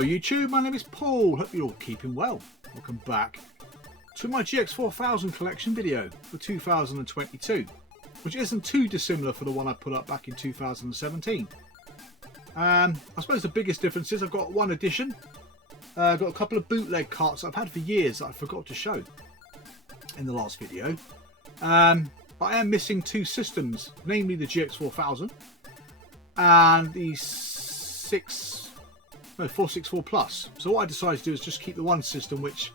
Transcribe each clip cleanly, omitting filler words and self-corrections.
Hello YouTube, my name is Paul, hope you're all keeping well. Welcome back to my GX4000 collection video for 2022, which isn't too dissimilar for the one I put up back in 2017. I suppose the biggest difference is I've got one edition. I've got a couple of bootleg carts I've had for years that I forgot to show in the last video. But I am missing two systems, namely the GX4000 and the 464 Plus. So what I decided to do is just keep the one system which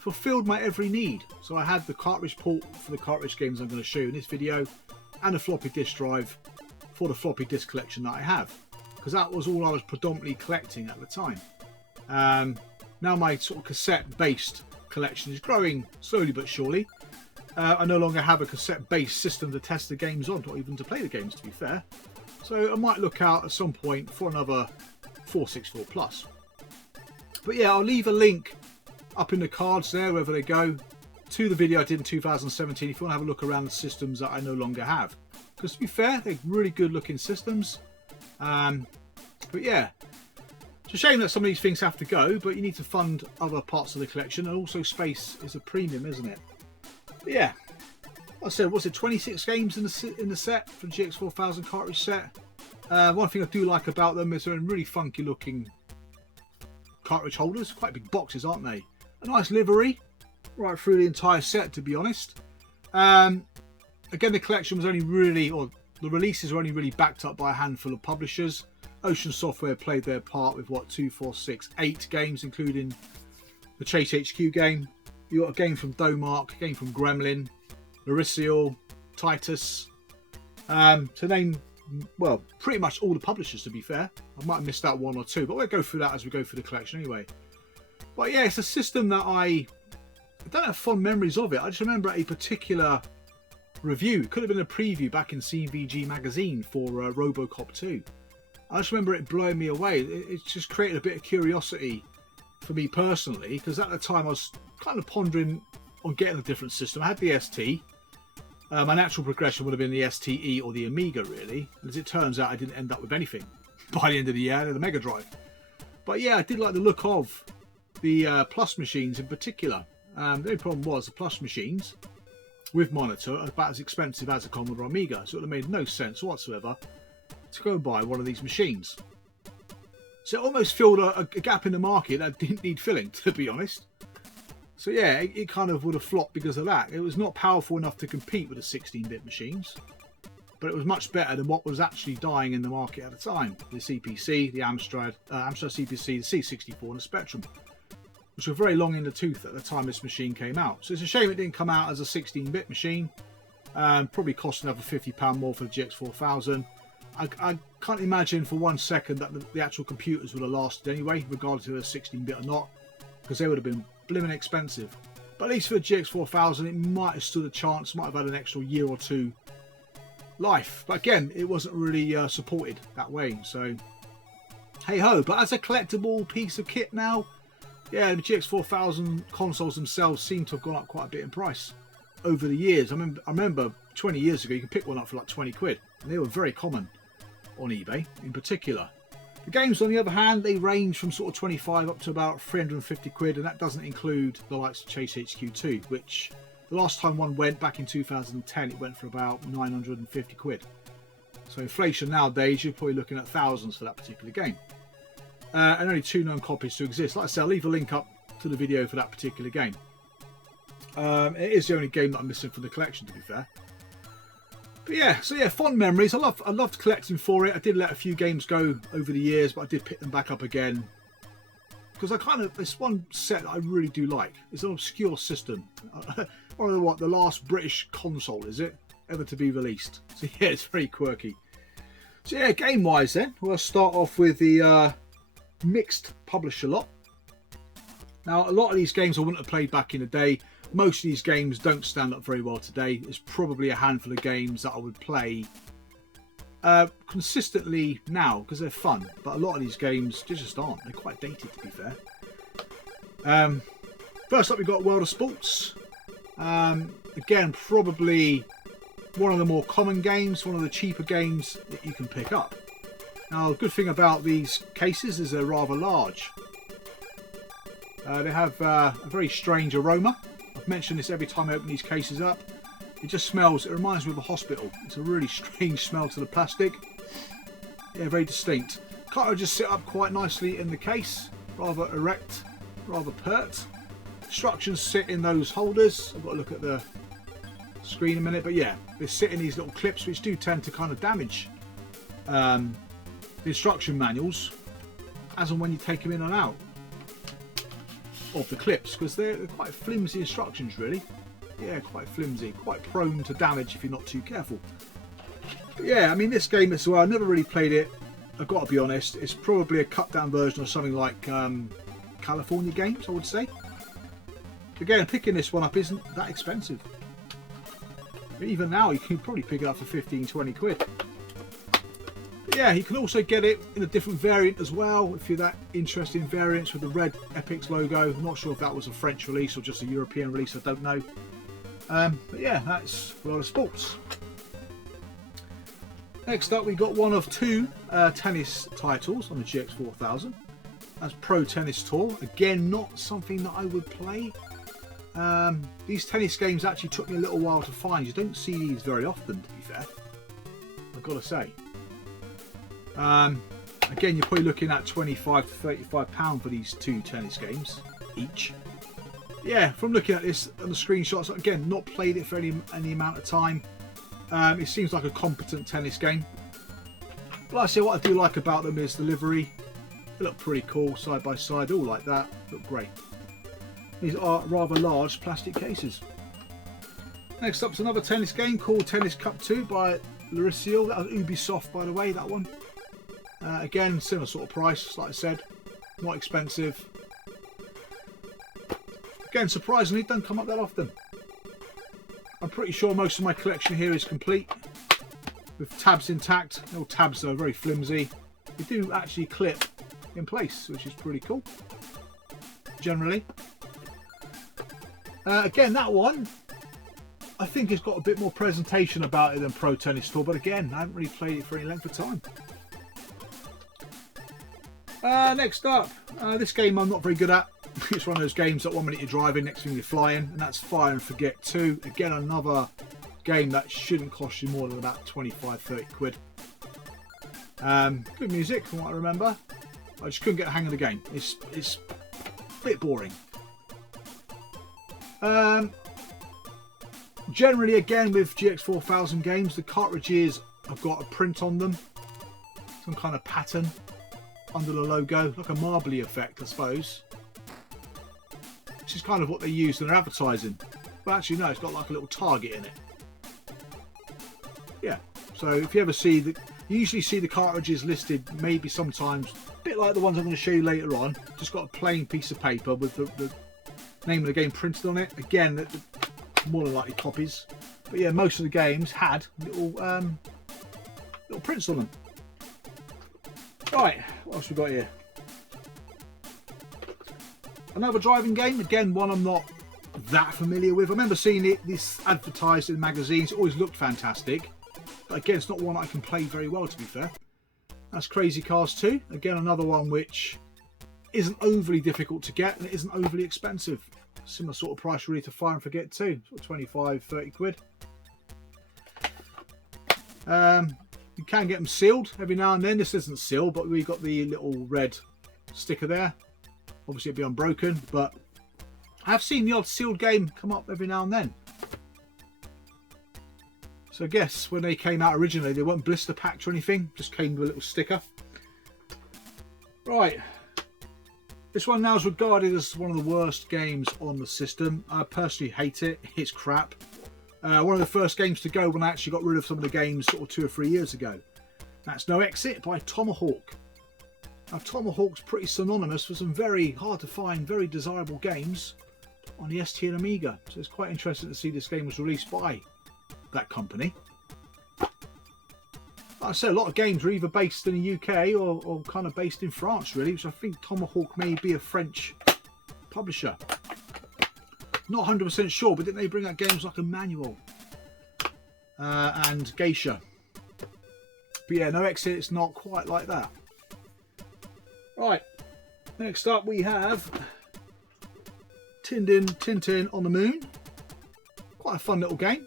fulfilled my every need. So I had the cartridge port for the cartridge games I'm going to show you in this video, and a floppy disk drive for the floppy disk collection that I have, because that was all I was predominantly collecting at the time. Now my sort of cassette based collection is growing slowly but surely. I no longer have a cassette based system to test the games on, or even to play the games, to be fair. So I might look out at some point for another 464 Plus. But yeah, I'll leave a link up in the cards there, wherever they go, to the video I did in 2017 if you want to have a look around the systems that I no longer have. Because to be fair, they're really good looking systems. But yeah, it's a shame that some of these things have to go, but you need to fund other parts of the collection, and also space is a premium, isn't it? But yeah, like I said, what's it, 26 games in the set for the GX4000 cartridge set. One thing I do like about them is they're in really funky looking cartridge holders, quite big boxes, aren't they? A nice livery right through the entire set, to be honest. Again, the collection was only really, or the releases were only really backed up by a handful of publishers. Ocean Software played their part with what, 2, 4, 6, 8 games, including the Chase HQ game. You got a game from Domark, a game from Gremlin, Laricial, Titus, to name, well, pretty much all the publishers, to be fair. I might have missed out one or two, but we'll go through that as we go through the collection anyway. But yeah, it's a system that I don't have fond memories of it. I just remember a particular review. It could have been a preview back in CVG magazine for Robocop 2. I just remember it blowing me away. It just created a bit of curiosity for me personally, because at the time I was kind of pondering on getting a different system. I had the ST. My natural progression would have been the STE or the Amiga, really. As it turns out, I didn't end up with anything by the end of the year, the Mega Drive. But yeah, I did like the look of the Plus machines in particular. The only problem was the Plus machines with monitor are about as expensive as a Commodore Amiga, so it would have made no sense whatsoever to go and buy one of these machines. So it almost filled a gap in the market that didn't need filling, to be honest. So yeah, it kind of would have flopped because of that. It was not powerful enough to compete with the 16-bit machines, but it was much better than what was actually dying in the market at the time. The CPC, the Amstrad CPC, the C64 and the Spectrum, which were very long in the tooth at the time this machine came out. So it's a shame it didn't come out as a 16-bit machine. Probably cost another £50 more for the GX4000. I can't imagine for 1 second that the actual computers would have lasted anyway, regardless of they're 16-bit or not, because they would have been blimmin' expensive. But at least for the GX4000 it might have stood a chance, might have had an extra year or two life. But again, it wasn't really supported that way, so hey ho. But as a collectible piece of kit now, yeah, the GX4000 consoles themselves seem to have gone up quite a bit in price over the years. I remember 20 years ago you could pick one up for like 20 quid, and they were very common on eBay in particular. The games, on the other hand, they range from sort of 25 up to about 350 quid, and that doesn't include the likes of Chase HQ2, which the last time one went back in 2010, it went for about 950 quid. So inflation nowadays, you're probably looking at thousands for that particular game. And only 2 known copies to exist. Like I said, I'll leave a link up to the video for that particular game. It is the only game that I'm missing from the collection, to be fair. But yeah, so yeah, fond memories. I loved collecting for it. I did let a few games go over the years, but I did pick them back up again, because it's one set that I really do like. It's an obscure system. One of the last British console, is it, ever to be released. So yeah, it's very quirky. So yeah, game wise then, we'll start off with the mixed publisher lot. Now, a lot of these games I wouldn't have played back in the day. Most of these games don't stand up very well today. There's probably a handful of games that I would play consistently now because they're fun, but a lot of these games just aren't. They're quite dated, to be fair. First up, we've got World of Sports. Again, probably one of the more common games, one of the cheaper games that you can pick up. Now, the good thing about these cases is they're rather large. They have a very strange aroma. I've mentioned this every time I open these cases up. It just smells, it reminds me of a hospital. It's a really strange smell to the plastic. Yeah, very distinct. Cartridges sit up quite nicely in the case. Rather erect, rather pert. Instructions sit in those holders. I've got to look at the screen in a minute, but yeah, they sit in these little clips which do tend to kind of damage the instruction manuals as and when you take them in and out of the clips, because they're quite flimsy instructions really. Yeah, quite flimsy, quite prone to damage if you're not too careful. But yeah, I mean, this game as well, I never really played it. I've got to be honest, it's probably a cut down version of something like California Games, I would say. Again, picking this one up isn't that expensive. But even now you can probably pick it up for 15-20 quid. But yeah, you can also get it in a different variant as well if you're that interested in variants with the red Epix logo. I'm not sure if that was a French release or just a European release, I don't know. But yeah, that's a lot of sports. Next up, we got one of two tennis titles on the GX4000. That's Pro Tennis Tour. Again, not something that I would play. These tennis games actually took me a little while to find. You don't see these very often, to be fair, I've got to say. Again, you're probably looking at £25 to £35 for these two tennis games each. Yeah, from looking at this and the screenshots, again, not played it for any amount of time. It seems like a competent tennis game. But like I say, what I do like about them is the livery. They look pretty cool, side by side, all like that. Look great. These are rather large plastic cases. Next up is another tennis game called Tennis Cup 2 by Lariciel. That was Ubisoft, by the way, that one. Again, similar sort of price, like I said. Not expensive. Again, surprisingly, don't come up that often. I'm pretty sure most of my collection here is complete, with tabs intact. The old tabs are very flimsy. They do actually clip in place, which is pretty cool, generally. Again, that one, I think it's got a bit more presentation about it than Pro Tennis Tour, but again, I haven't really played it for any length of time. Next up, this game I'm not very good at. It's one of those games that 1 minute you're driving, next thing you're flying, and that's Fire and Forget 2. Again, another game that shouldn't cost you more than about 25-30 quid. Good music from what I remember. I just couldn't get the hang of the game. It's a bit boring. Generally, again, with GX4000 games, the cartridges have got a print on them, some kind of pattern under the logo, like a marbly effect, I suppose. Which is kind of what they use in their advertising. But actually, no, it's got like a little target in it. Yeah, so if you ever see the, you usually see the cartridges listed, maybe sometimes, a bit like the ones I'm going to show you later on, just got a plain piece of paper with the name of the game printed on it. Again, more than likely copies. But yeah, most of the games had little prints on them. Right, what else we got here? Another driving game, again one I'm not that familiar with. I remember seeing this advertised in magazines. It always looked fantastic, but again, it's not one I can play very well, to be fair. That's Crazy Cars 2. Again, another one which isn't overly difficult to get and it isn't overly expensive. Similar sort of price really to Fire and Forget 2, sort of 25-30 quid. You can get them sealed every now and then. This isn't sealed, but we got the little red sticker there. Obviously it'd be unbroken, but I have seen the odd sealed game come up every now and then. So I guess when they came out originally, they weren't blister packed or anything, just came with a little sticker. Right, this one now is regarded as one of the worst games on the system. I personally hate it, it's crap. One of the first games to go when I actually got rid of some of the games sort of 2 or 3 years ago. That's No Exit by Tomahawk. Now, Tomahawk's pretty synonymous with some very hard to find, very desirable games on the ST and Amiga. So it's quite interesting to see this game was released by that company. Like I said, a lot of games are either based in the UK or kind of based in France, really, which I think Tomahawk may be a French publisher. Not 100% sure, but didn't they bring out games like Emmanuel and Geisha? But yeah, No Exit, it's not quite like that. Right, next up we have Tintin on the Moon. Quite a fun little game.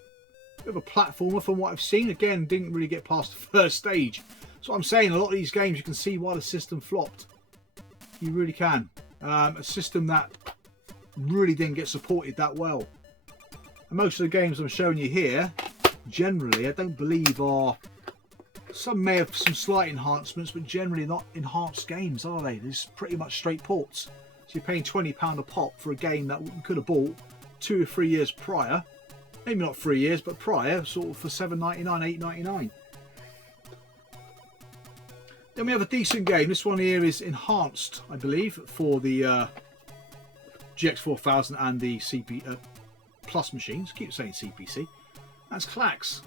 Bit of a platformer from what I've seen. Again, didn't really get past the first stage. So I'm saying a lot of these games, you can see why the system flopped. You really can. A system that really didn't get supported that well. And most of the games I'm showing you here, generally, I don't believe are... Some may have some slight enhancements, but generally not enhanced games, are they? They're pretty much straight ports. So you're paying £20 a pop for a game that you could have bought 2 or 3 years prior. Maybe not 3 years, but prior, sort of for $7.99, $8.99. Then we have a decent game. This one here is enhanced, I believe, for the GX4000 and the CP Plus machines. I keep saying CPC. That's Clax.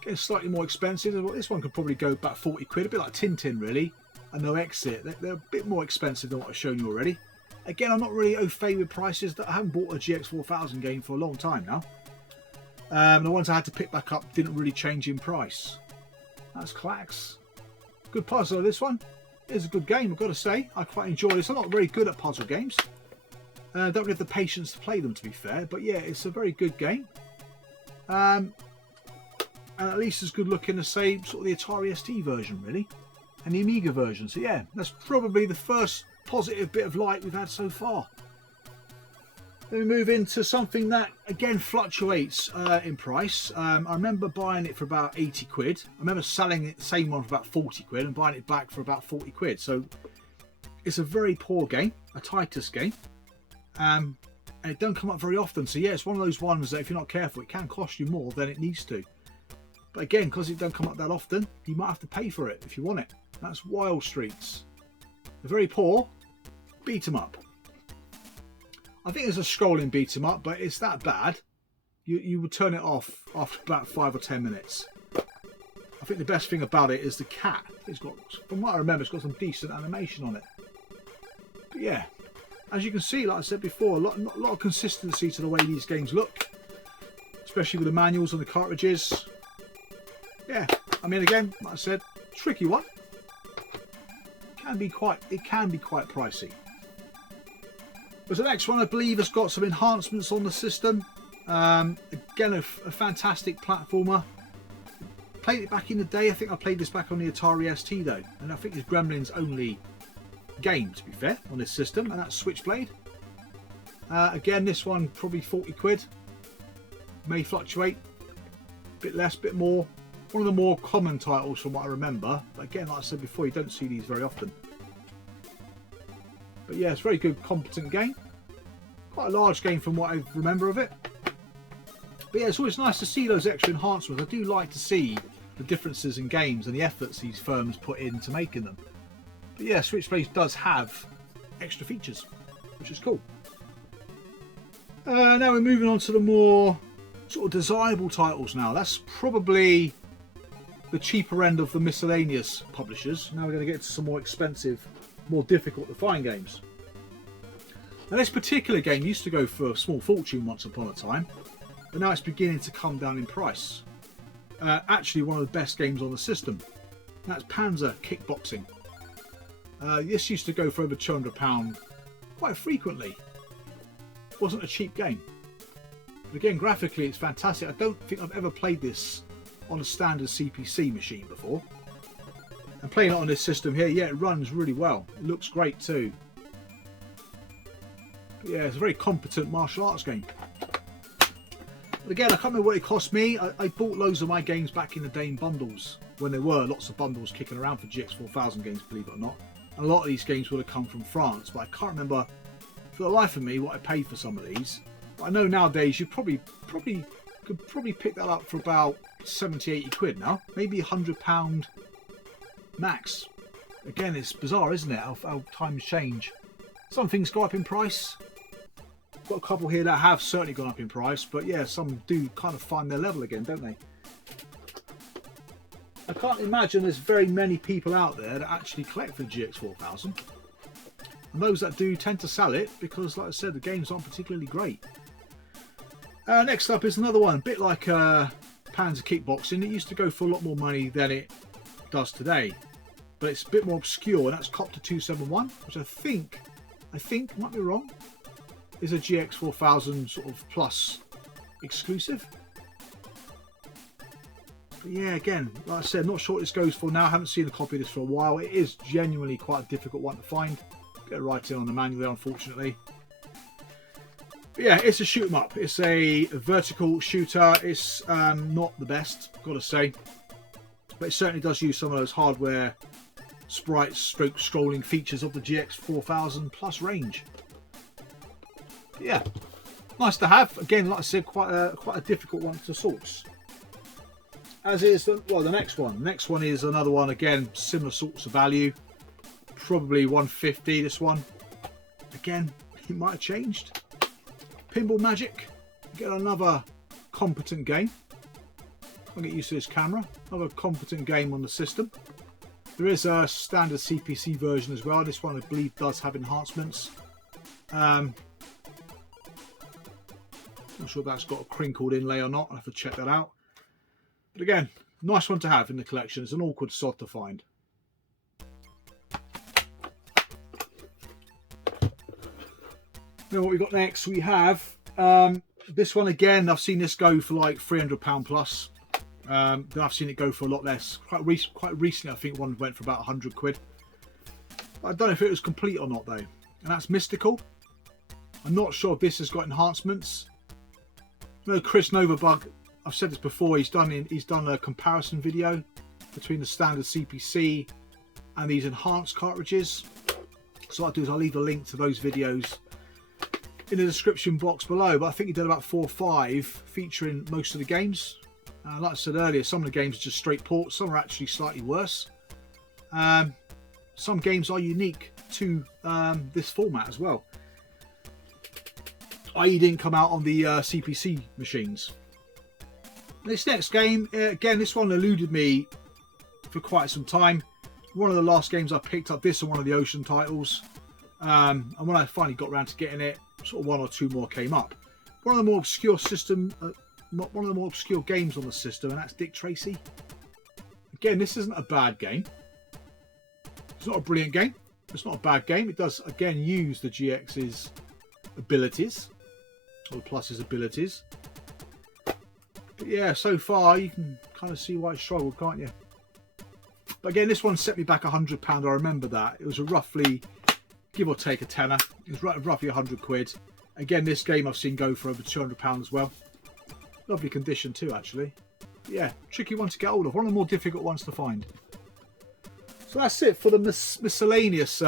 Getting slightly more expensive. This one could probably go about 40 quid, a bit like Tintin really, and no exit. They're a bit more expensive than what I've shown you already. Again, I'm not really au fait with prices. I haven't bought a GX4000 game for a long time now. The ones I had to pick back up didn't really change in price. That's Clax. Good puzzle, this one. It's a good game, I've got to say. I quite enjoy this. I'm not very good at puzzle games. Don't really have the patience to play them, to be fair. But yeah, it's a very good game. And at least as good looking as, say, sort of the Atari ST version, really. And the Amiga version. So yeah, that's probably the first positive bit of light we've had so far. Then we move into something that, again, fluctuates in price. I remember buying it for about 80 quid. I remember selling it, the same one for about 40 quid and buying it back for about 40 quid. So it's a very poor game, a Titus game. And it don't come up very often. So yeah, it's one of those ones that if you're not careful, it can cost you more than it needs to. But again, because it don't come up that often, you might have to pay for it if you want it. That's Wild Streets. They're very poor. Beat 'em up. I think it's a scrolling beat 'em up, but it's that bad. You would turn it off after about 5 or 10 minutes. I think the best thing about it is the cat. It's got, from what I remember, it's got some decent animation on it. But yeah, as you can see, like I said before, a lot of consistency to the way these games look, especially with the manuals and the cartridges. Yeah, I mean, again, like I said, tricky one. It can be quite pricey. But the next one, I believe, has got some enhancements on the system. Again, a fantastic platformer. Played it back in the day. I think I played this back on the Atari ST though, and I think it's Gremlin's only game, to be fair, on this system, and that's Switchblade. Again, this one probably 40 quid. May fluctuate, bit less, bit more. One of the more common titles from what I remember. But again, like I said before, you don't see these very often. But yeah, it's a very good, competent game. Quite a large game from what I remember of it. But yeah, it's always nice to see those extra enhancements. I do like to see the differences in games and the efforts these firms put into making them. But yeah, Switchblade does have extra features, which is cool. Now we're moving on to the more sort of desirable titles now. That's probably the cheaper end of the Miscellaneous publishers. Now we're going to get to some more expensive, more difficult to find games. Now this particular game used to go for a small fortune once upon a time, but now it's beginning to come down in price. Actually one of the best games on the system. That's Panzer Kickboxing. This used to go for over £200 quite frequently. It wasn't a cheap game. But again, graphically it's fantastic. I don't think I've ever played this on a standard CPC machine before. And playing it on this system here, yeah, it runs really well. It looks great too. But yeah, it's a very competent martial arts game. But again, I can't remember what it cost me. I bought loads of my games back in the day in bundles, when there were lots of bundles kicking around for GX4000 games, believe it or not. And a lot of these games would have come from France, but I can't remember for the life of me what I paid for some of these. But I know nowadays you could probably pick that up for about 70, 80 quid now. Maybe £100 max. Again, it's bizarre, isn't it, how times change. Some things go up in price. Got a couple here that have certainly gone up in price, but yeah, some do kind of find their level again, don't they? I can't imagine there's very many people out there that actually collect the GX4000. And those that do tend to sell it because, like I said, the games aren't particularly great. Next up is another one, a bit like Panzer Kickboxing. It used to go for a lot more money than it does today, but it's a bit more obscure, and that's Copter 271, which I think, might be wrong, is a GX4000 sort of plus exclusive. But yeah, again, like I said, not sure what this goes for now. I haven't seen a copy of this for a while. It is genuinely quite a difficult one to find. Get right in on the manual there, unfortunately. But yeah, it's a shoot 'em up. It's a vertical shooter. It's not the best, gotta say, but it certainly does use some of those hardware sprite stroke scrolling features of the GX4000 plus range. But yeah, nice to have. Again, like I said, quite a difficult one to source. As is the next one. The next one is another one, again, similar sorts of value. Probably 150, this one. Again, it might have changed. Pinball Magic. Get another competent game. I'll get used to this camera. Another competent game on the system. There is a standard CPC version as well. This one, I believe, does have enhancements. Not sure if that's got a crinkled inlay or not. I'll have to check that out. But again, nice one to have in the collection. It's an awkward sod to find. Then what we got next, we have this one again. I've seen this go for like £300 plus. Then I've seen it go for a lot less. Quite recently, I think one went for about 100 quid. But I don't know if it was complete or not though. And that's Mystical. I'm not sure if this has got enhancements. No, Chris Novabug, I've said this before, he's done a comparison video between the standard CPC and these enhanced cartridges. So what I'll do is I'll leave a link to those videos in the description box below. But I think he did about 4 or 5 featuring most of the games. Like I said earlier, some of the games are just straight ports, some are actually slightly worse. Some games are unique to this format as well. i.e. didn't come out on the CPC machines. This next game, again, this one eluded me for quite some time. One of the last games I picked up, this and one of the Ocean titles. And when I finally got around to getting it, sort of 1 or 2 more came up. One of the more obscure games on the system, and that's Dick Tracy. Again, this isn't a bad game. It's not a brilliant game. It's not a bad game. It does, again, use the GX's abilities, or the Plus's abilities. But yeah, so far you can kind of see why it struggled, can't you? But again, this one set me back £100. I remember that. It was a roughly, give or take, a tenner. It was roughly 100 quid. Again, this game I've seen go for over £200 as well. Lovely condition too, actually. But yeah, tricky one to get hold of. One of the more difficult ones to find. So that's it for the miscellaneous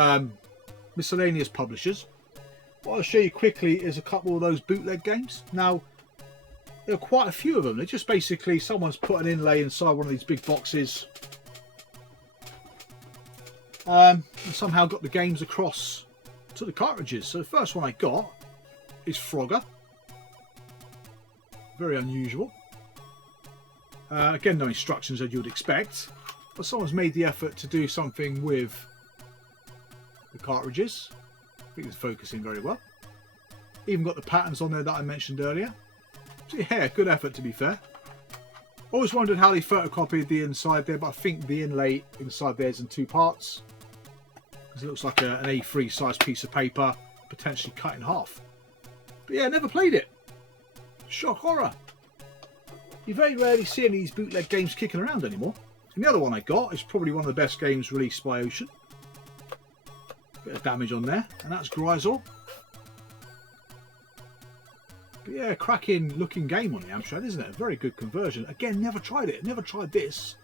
publishers. What I'll show you quickly is a couple of those bootleg games. Now, there are quite a few of them. They're just basically someone's put an inlay inside one of these big boxes and somehow got the games across to the cartridges. So the first one I got is Frogger. Very unusual. Again, no instructions as you would expect, but someone's made the effort to do something with the cartridges. I think it's focusing very well. Even got the patterns on there that I mentioned earlier. So yeah, good effort to be fair. Always wondered how they photocopied the inside there, but I think the inlay inside there is in 2 parts. Because it looks like an A3 size piece of paper, potentially cut in half. But yeah, never played it. Shock horror. You very rarely see any of these bootleg games kicking around anymore. And the other one I got is probably one of the best games released by Ocean. Bit of damage on there, and that's Grisor. But yeah, cracking looking game on the Amstrad, isn't it? A very good conversion. Again, never tried it. Never tried this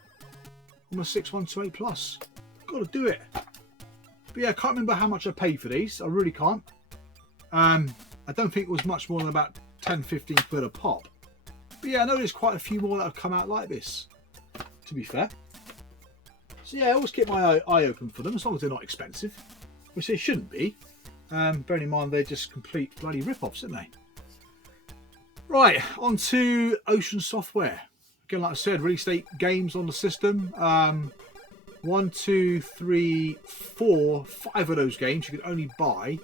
on the 6128 Plus. Got to do it. But yeah, I can't remember how much I paid for these. I really can't. I don't think it was much more than about 10-15 quid a pop. But yeah, I know there's quite a few more that have come out like this, to be fair. So yeah, I always keep my eye open for them, as long as they're not expensive, which they shouldn't be. Bearing in mind they're just complete bloody rip-offs, aren't they? Right, on to Ocean Software. Again, like I said, release date games on the system. 1, 2, 3, 4, 5 of those games you can only buy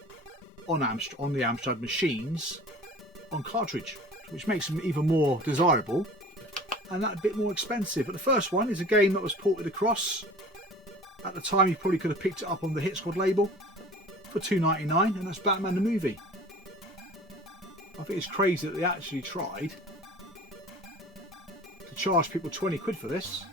on the Amstrad machines on cartridge, which makes them even more desirable and that a bit more expensive. But the first one is a game that was ported across. At the time, you probably could have picked it up on the Hit Squad label for $2.99, and that's Batman the Movie. I think it's crazy that they actually tried to charge people 20 quid for this.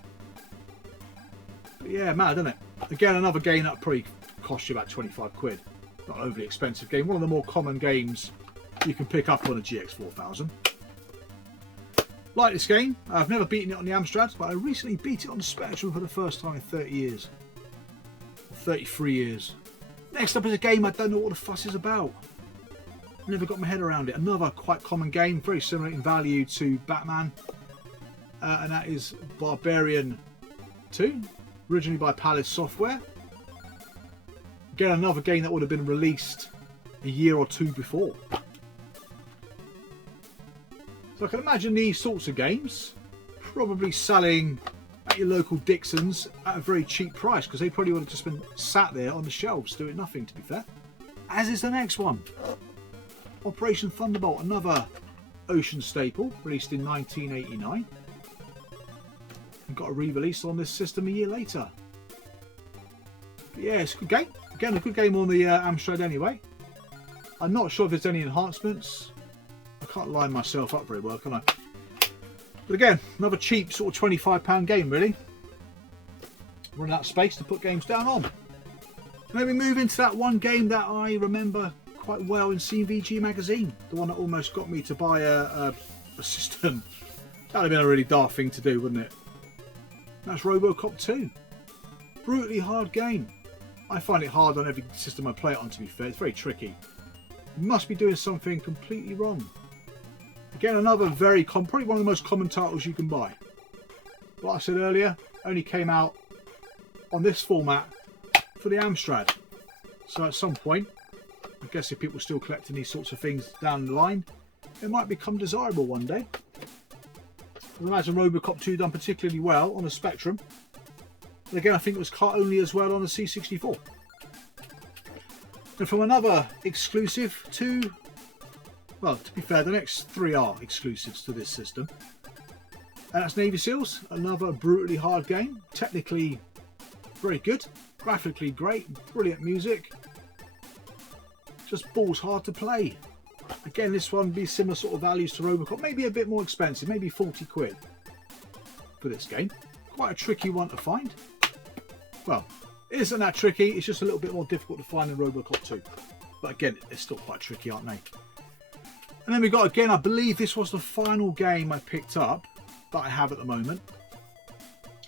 But yeah, mad, isn't it? Again, another game that probably cost you about 25 quid. Not an overly expensive game. One of the more common games you can pick up on a GX4000. Like this game. I've never beaten it on the Amstrad, but I recently beat it on the Spectrum for the first time in 30 years. 33 years. Next up is a game I don't know what the fuss is about. Never got my head around it. Another quite common game, very similar in value to Batman. And that is Barbarian 2. Originally by Palace Software. Again, another game that would have been released a year or two before. So I can imagine these sorts of games probably selling at your local Dixon's at a very cheap price, because they probably would have just been sat there on the shelves doing nothing, to be fair. As is the next one. Operation Thunderbolt, another Ocean staple, released in 1989. And got a re-release on this system a year later. But yeah, it's a good game. Again, a good game on the Amstrad anyway. I'm not sure if there's any enhancements. I can't line myself up very well, can I? But again, another cheap sort of £25 game, really. Running out of space to put games down on. Let me move into that one game that I remember quite well in CVG magazine. The one that almost got me to buy a system. That would have been a really daft thing to do, wouldn't it? That's Robocop 2. Brutally hard game. I find it hard on every system I play it on, to be fair. It's very tricky. You must be doing something completely wrong. Again, another very common, probably one of the most common titles you can buy. Like I said earlier, only came out on this format for the Amstrad. So at some point, I guess if people are still collecting these sorts of things down the line, it might become desirable one day. I imagine Robocop 2 done particularly well on a Spectrum. But again, I think it was cart only as well on the C64. And from another exclusive to, well, to be fair, the next three are exclusives to this system. And that's Navy Seals, another brutally hard game. Technically very good, graphically great, brilliant music. Just balls hard to play. Again, this one would be similar sort of values to Robocop, maybe a bit more expensive, maybe 40 quid for this game. Quite a tricky one to find. Well, it isn't that tricky, it's just a little bit more difficult to find than Robocop 2. But again, they're still quite tricky, aren't they? And then we got, again, I believe this was the final game I picked up that I have at the moment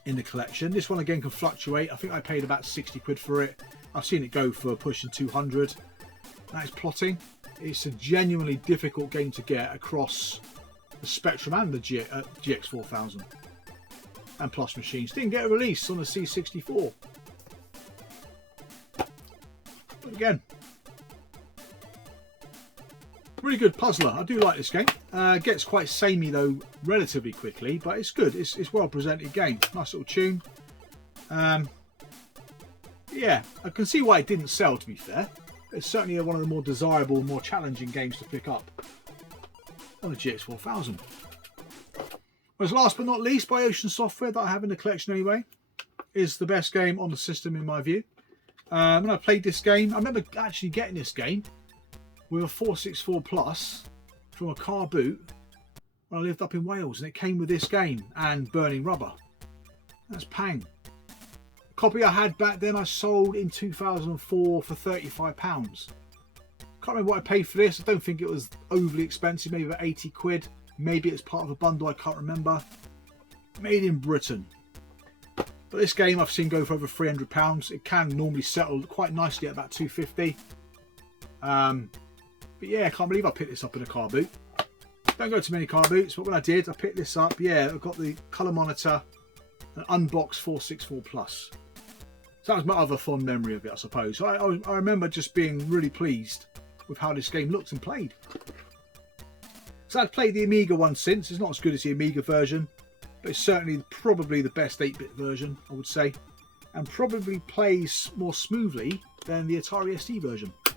in the collection. This one again can fluctuate. I think I paid about 60 quid for it. I've seen it go for pushing 200. That is Plotting. It's a genuinely difficult game to get across the Spectrum and the GX4000 and Plus machines. Didn't get a release on the C64. But again, really good puzzler. I do like this game. Gets quite samey though relatively quickly, but it's good. It's well presented game. Nice little tune. Yeah, I can see why it didn't sell, to be fair. It's certainly one of the more desirable, more challenging games to pick up on the GX4000. Whereas last but not least, by Ocean Software, that I have in the collection anyway, is the best game on the system in my view. When I played this game, I remember actually getting this game with a 464 Plus from a car boot when I lived up in Wales, and it came with this game and Burning Rubber. That's pang. The copy I had back then I sold in 2004 for £35. Can't remember what I paid for this. I don't think it was overly expensive, maybe about 80 quid. Maybe it's part of a bundle, I can't remember. Made in Britain. But this game I've seen go for over £300. It can normally settle quite nicely at about 250. But yeah, I can't believe I picked this up in a car boot. Don't go to many car boots, but when I did, I picked this up. Yeah, I've got the colour monitor, an unboxed 464 Plus. So that was my other fond memory of it, I suppose. I remember just being really pleased with how this game looked and played. So I've played the Amiga one since. It's not as good as the Amiga version, but it's certainly probably the best 8-bit version, I would say, and probably plays more smoothly than the Atari ST version. But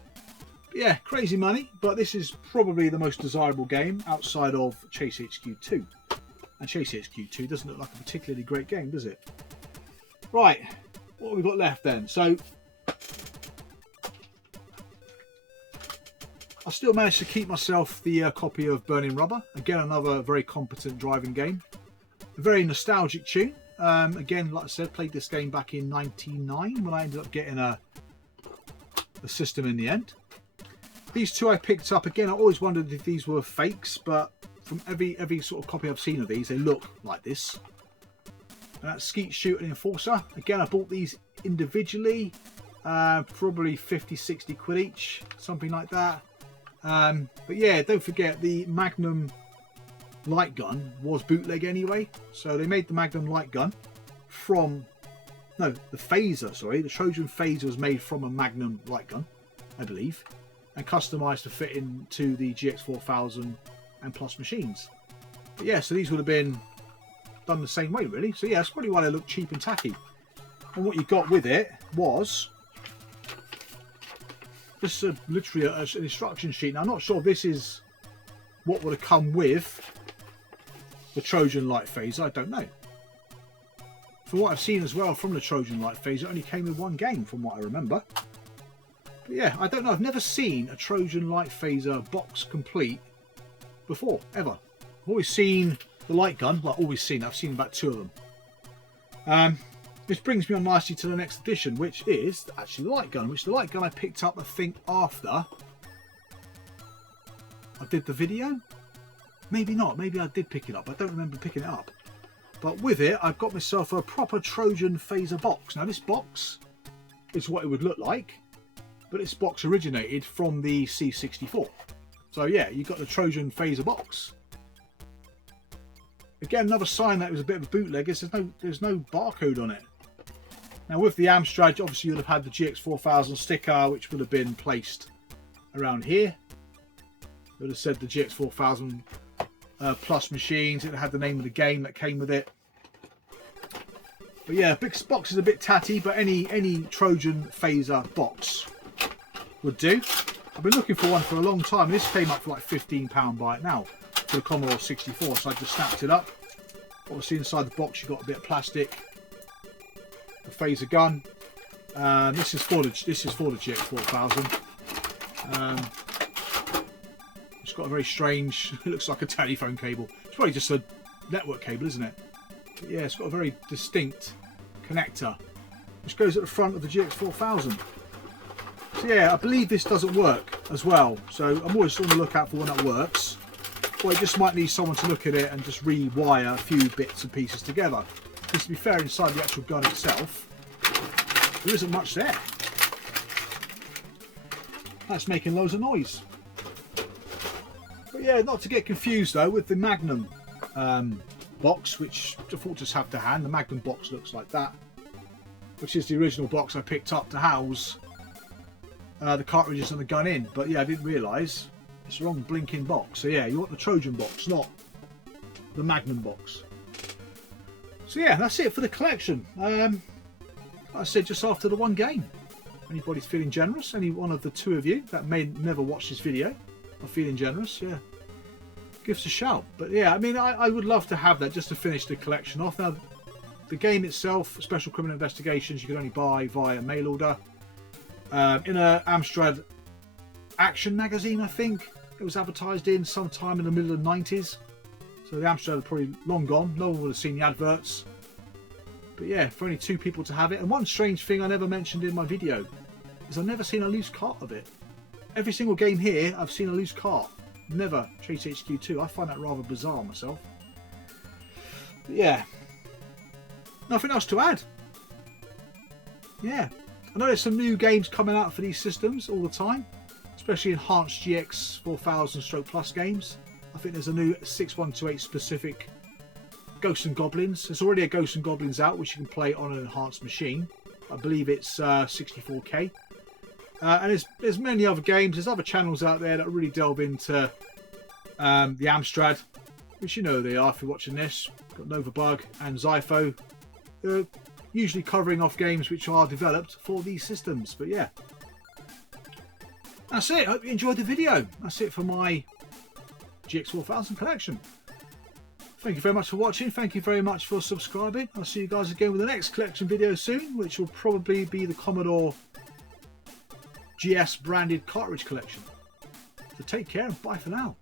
yeah, crazy money, but this is probably the most desirable game outside of Chase HQ 2. And Chase HQ 2 doesn't look like a particularly great game, does it? Right, what have we got left then? So I still managed to keep myself the copy of Burning Rubber. Again, another very competent driving game. A very nostalgic tune. Again, like I said, played this game back in '99 when I ended up getting a system in the end. These two I picked up. Again, I always wondered if these were fakes, but from every sort of copy I've seen of these, they look like this. And that's Skeet Shoot and Enforcer. Again, I bought these individually, probably 50-60 quid each, something like that. But yeah, don't forget the Magnum light gun was bootleg anyway. So they made the Magnum light gun from, no, the phaser, sorry, the Trojan phaser was made from a Magnum light gun, I believe, and customized to fit into the GX4000 and Plus machines. But yeah, so these would have been done the same way really. So yeah, that's probably why they look cheap and tacky. And what you got with it was just literally an instruction sheet. Now I'm not sure if this is what would have come with the Trojan light phaser, I don't know. From what I've seen as well from the Trojan light phaser, it only came with one game from what I remember. But yeah, I don't know, I've never seen a Trojan light phaser box complete before, ever. I've always seen the light gun, well, always seen, I've seen about 2 of them. This brings me on nicely to the next edition, which is actually the light gun, which the light gun I picked up, I think, after I did the video. Maybe not, maybe I did pick it up, I don't remember picking it up. But with it, I've got myself a proper Trojan phaser box. Now this box is what it would look like, but this box originated from the C64. So yeah, you've got the Trojan phaser box. Again, another sign that it was a bit of a bootleg is there's no barcode on it. Now with the Amstrad, obviously you'd have had the GX4000 sticker, which would have been placed around here. It would have said the GX4000 Plus machines. It had the name of the game that came with it. But yeah, big box is a bit tatty, but any Trojan phaser box would do. I've been looking for one for a long time. This came up for like £15 by it now for the Commodore 64, so I just snapped it up. Obviously inside the box you got a bit of plastic, a phaser gun. This is for the GX4000. It's got a very strange, it looks like a telephone cable. It's probably just a network cable, isn't it? But yeah, it's got a very distinct connector which goes at the front of the GX4000. So yeah, I believe this doesn't work as well, so I'm always on the lookout for one that works. Or it just might need someone to look at it and just rewire a few bits and pieces together. Because to be fair, inside the actual gun itself, there isn't much there. That's making loads of noise. But yeah, not to get confused though with the Magnum box, which I thought just have to hand. The Magnum box looks like that, which is the original box I picked up to house the cartridges and the gun in. But yeah, I didn't realise it's the wrong blinking box. So yeah, you want the Trojan box, not the Magnum box. So yeah, that's it for the collection. Like I said, just after the one game. Anybody's feeling generous, any one of the 2 of you that may never watch this video are feeling generous, yeah, give us a shout. But yeah, I mean, I would love to have that just to finish the collection off. Now, the game itself, Special Criminal Investigations, you can only buy via mail order. In a Amstrad Action magazine, I think it was advertised in sometime in the middle of the 90s. So the Amstrad are probably long gone. No one would have seen the adverts. But yeah, for only 2 people to have it. And one strange thing I never mentioned in my video is I've never seen a loose cart of it. Every single game here, I've seen a loose cart. Never Chase HQ2. I find that rather bizarre myself. But yeah, nothing else to add. Yeah, I know there's some new games coming out for these systems all the time, especially enhanced GX4000/Plus games. I think there's a new 6128 specific Ghosts and Goblins. There's already a Ghosts and Goblins out, which you can play on an enhanced machine. I believe it's 64K. And there's many other games. There's other channels out there that really delve into the Amstrad, which you know they are if you're watching this. Got Novabug and Zypho, usually covering off games which are developed for these systems. But yeah, that's it. I hope you enjoyed the video. That's it for my GX4000 collection. Thank you very much for watching. Thank you very much for subscribing. I'll see you guys again with the next collection video soon, which will probably be the Commodore GS branded cartridge collection. So take care and bye for now.